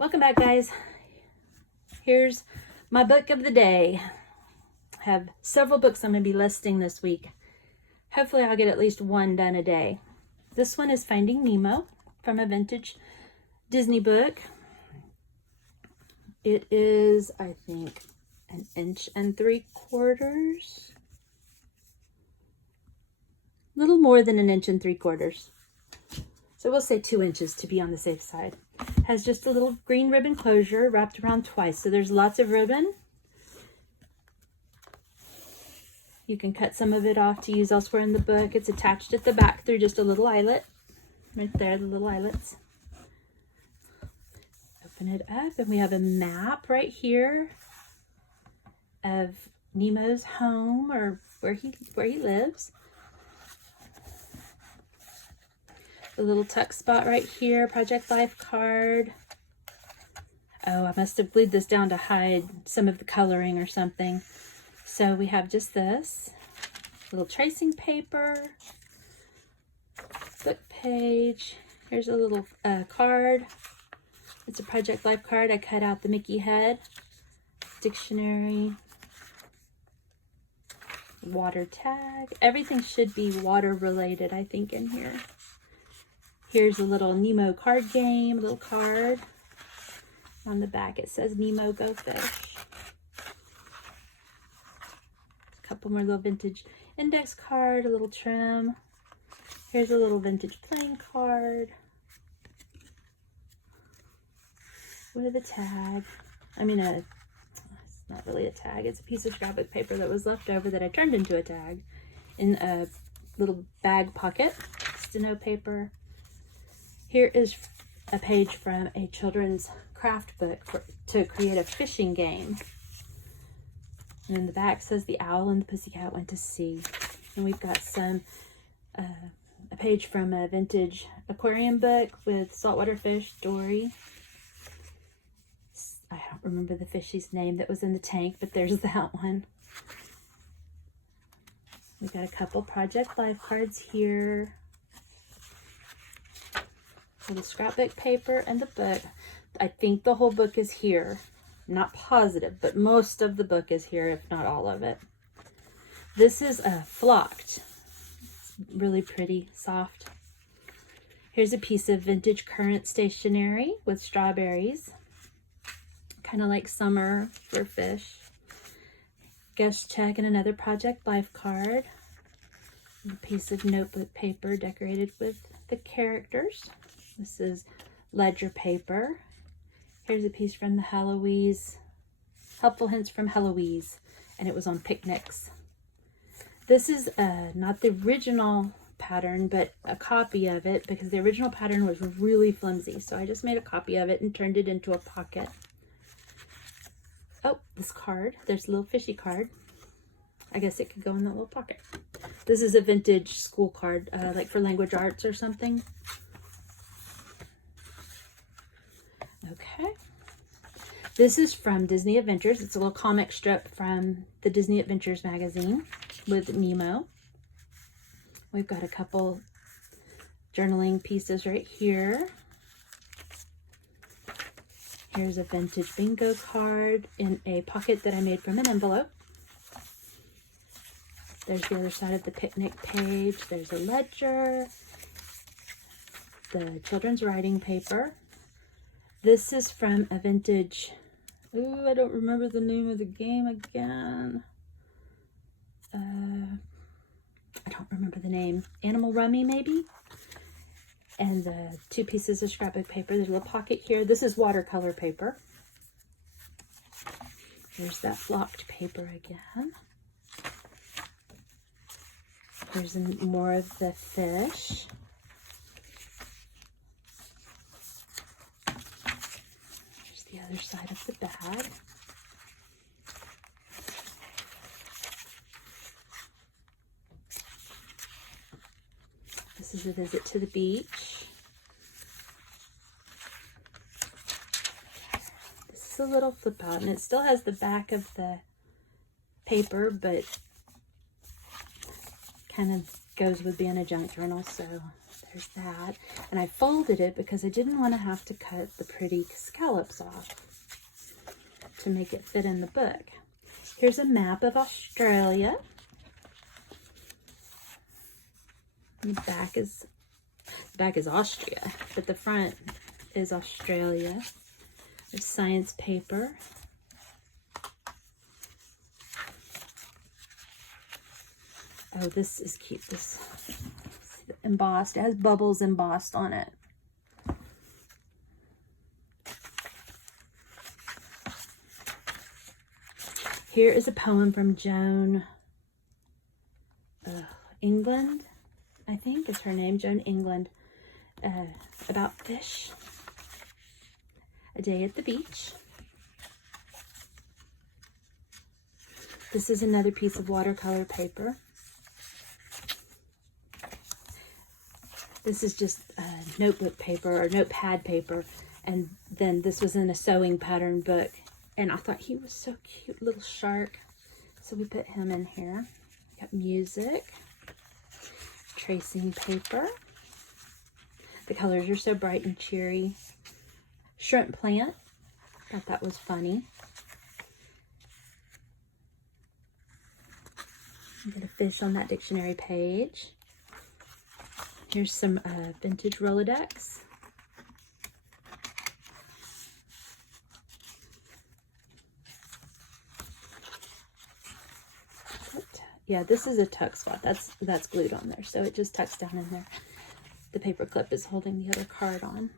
Welcome back, guys. Here's my book of the day. I have several books I'm going to be listing this week. Hopefully I'll get at least one done a day. This one is Finding Nemo from a vintage Disney book. It is, I think, 1 3/4 inches. A little more than 1 3/4 inches. So we'll say 2 inches to be on the safe side. Has just a little green ribbon closure wrapped around twice. So there's lots of ribbon. You can cut some of it off to use elsewhere in the book. It's attached at the back through just a little eyelet. Right there, the little eyelets. Open it up and we have a map right here of Nemo's home, or where he lives. A little tuck spot right here, Project Life card. Oh, I must have glued this down to hide some of the coloring or something. So we have just this little tracing paper, book page. Here's a little card. It's a Project Life card. I cut out the Mickey head, dictionary, water tag. Everything should be water related, I think, in here. Here's a little Nemo card game, a little card. On the back it says Nemo Go Fish. A couple more little vintage index card, a little trim. Here's a little vintage playing card with a tag. It's not really a tag. It's a piece of scrapbook paper that was left over that I turned into a tag in a little bag pocket. Steno paper. Here is a page from a children's craft book to create a fishing game. And in the back says the owl and the pussycat went to sea. And we've got a page from a vintage aquarium book with saltwater fish, Dory. I don't remember the fishy's name that was in the tank, but there's that one. We've got a couple Project Life cards here. The scrapbook paper and the book. I think the whole book is here. I'm not positive, but most of the book is here, if not all of it. This is flocked. It's really pretty, soft. Here's a piece of vintage current stationery with strawberries. Kind of like summer for fish. Guest check and another Project Life card. A piece of notebook paper decorated with the characters. This is ledger paper. Here's a piece from the Heloise, Helpful Hints from Heloise, and it was on picnics. This is not the original pattern, but a copy of it, because the original pattern was really flimsy. So I just made a copy of it and turned it into a pocket. Oh, this card. There's a little fishy card. I guess it could go in that little pocket. This is a vintage school card, like for language arts or something. Okay. This is from Disney Adventures. It's a little comic strip from the Disney Adventures magazine with Nemo. We've got a couple journaling pieces right here. Here's a vintage bingo card in a pocket that I made from an envelope. There's the other side of the picnic page. There's a ledger. The children's writing paper. This is from a vintage, I don't remember the name of the game again. I don't remember the name. Animal Rummy, maybe? And the 2 pieces of scrapbook paper. There's a little pocket here. This is watercolor paper. There's that flocked paper again. There's more of the fish. The other side of the bag. This is a visit to the beach. This is a little flip out, and it still has the back of the paper, but kind of goes with being a junk journal, so there's that. And I folded it because I didn't want to have to cut the pretty scallops off to make it fit in the book. Here's a map of Australia. The back is Austria, but the front is Australia. There's science paper. Oh, this is cute. This embossed. It has bubbles embossed on it. Here is a poem from Joan England, I think is her name, Joan England, about fish. A day at the beach. This is another piece of watercolor paper. This is just notebook paper or notepad paper, and then this was in a sewing pattern book, and I thought he was so cute, little shark, so we put him in here. Got music, tracing paper. The colors are so bright and cheery. Shrimp plant, thought that was funny. Get a fish on that dictionary page. Here's some vintage Rolodex. Yeah, this is a tuck spot. That's glued on there, so it just tucks down in there. The paper clip is holding the other card on.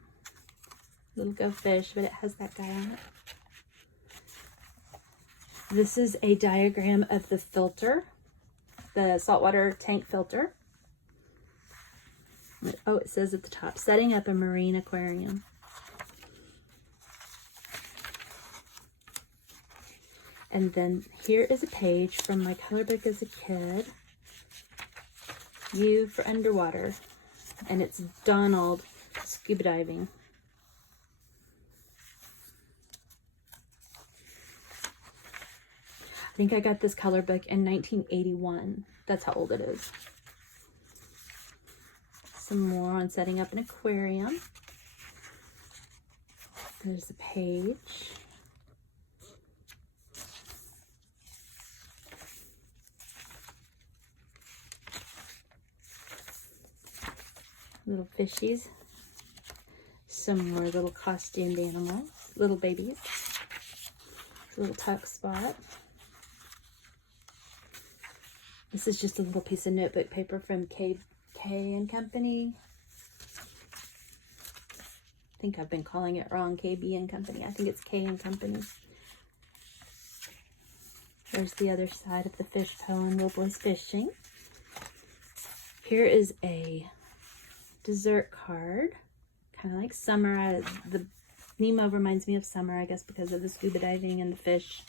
Little Go Fish, but it has that guy on it. This is a diagram of the filter, the saltwater tank filter. Oh, it says at the top, setting up a marine aquarium. And then here is a page from my color book as a kid. U for underwater. And it's Donald scuba diving. I think I got this color book in 1981. That's how old it is. Some more on setting up an aquarium. There's a page. Little fishies. Some more little costumed animals. Little babies. Little tuck spot. This is just a little piece of notebook paper from K and Company. I think I've been calling it wrong, KB and Company. I think it's K and Company. There's the other side of the fish poem, Little Boys Fishing. Here is a dessert card, kind of like summer. The Nemo reminds me of summer, I guess, because of the scuba diving and the fish.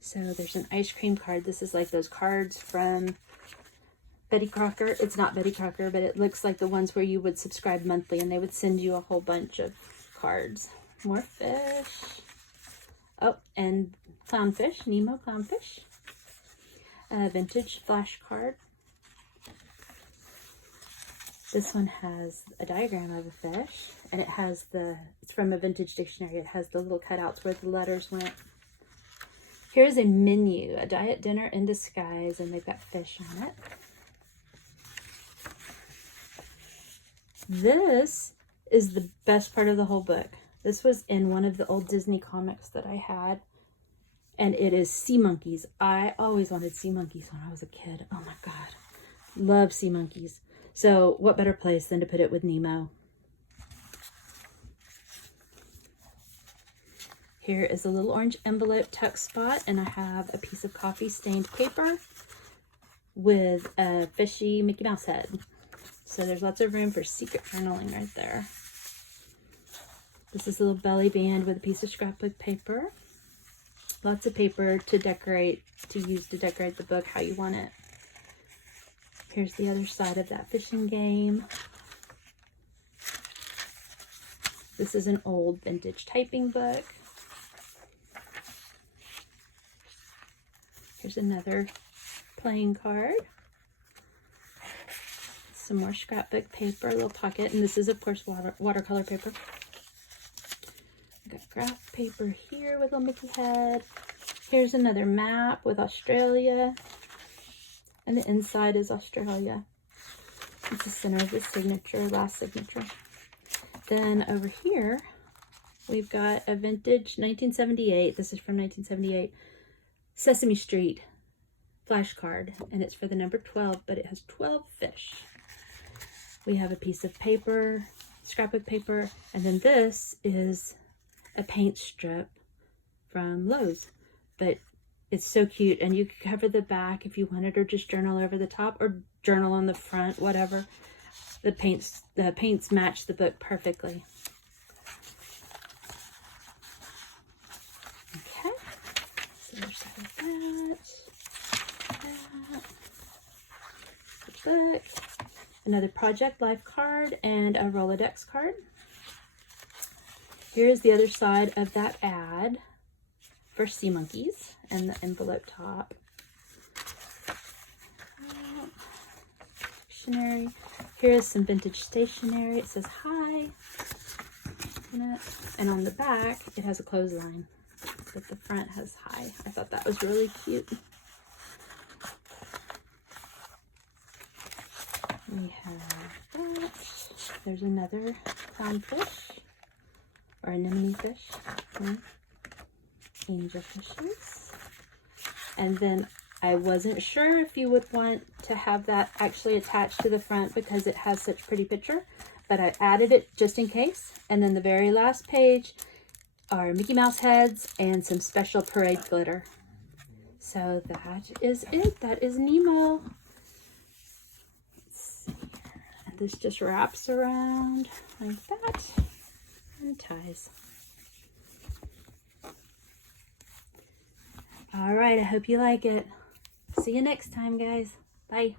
So there's an ice cream card. This is like those cards from Betty Crocker. It's not Betty Crocker, but it looks like the ones where you would subscribe monthly and they would send you a whole bunch of cards. More fish. Oh, and clownfish, Nemo clownfish. Vintage flash card. This one has a diagram of a fish, and it has it's from a vintage dictionary. It has the little cutouts where the letters went. Here's a menu, a diet dinner in disguise, and they've got fish on it. This is the best part of the whole book. This was in one of the old Disney comics that I had, and it is sea monkeys. I always wanted sea monkeys when I was a kid. Oh my God, love sea monkeys. So what better place than to put it with Nemo? Here is a little orange envelope tuck spot, and I have a piece of coffee stained paper with a fishy Mickey Mouse head. So there's lots of room for secret journaling right there. This is a little belly band with a piece of scrapbook paper. Lots of paper to decorate, to use to decorate the book how you want it. Here's the other side of that fishing game. This is an old vintage typing book. Here's another playing card. some more scrapbook paper, a little pocket, and this is of course watercolor paper. I got graph paper here with a Mickey head. Here's another map with Australia, and the inside is Australia. It's the center of the signature, last signature. Then over here, we've got a vintage 1978, this is from 1978, Sesame Street flashcard, and it's for the number 12, but it has 12 fish. We have a piece of paper, scrapbook paper, and then this is a paint strip from Lowe's, but it's so cute, and you could cover the back if you wanted, or just journal over the top, or journal on the front, whatever. The paints match the book perfectly. Okay, so there's that. Book, another Project Life card, and a Rolodex card. Here's the other side of that ad for Sea Monkeys and the envelope top. Dictionary. Here is some vintage stationery. It says hi. And on the back, it has a clothesline, but the front has hi. I thought that was really cute. We have that. There's another clownfish, or anemone fish, angel fishes. And then I wasn't sure if you would want to have that actually attached to the front because it has such pretty picture, but I added it just in case. And then the very last page are Mickey Mouse heads and some special parade glitter. So that is it. That is Nemo. This just wraps around like that and ties. All right, I hope you like it. See you next time, guys. Bye.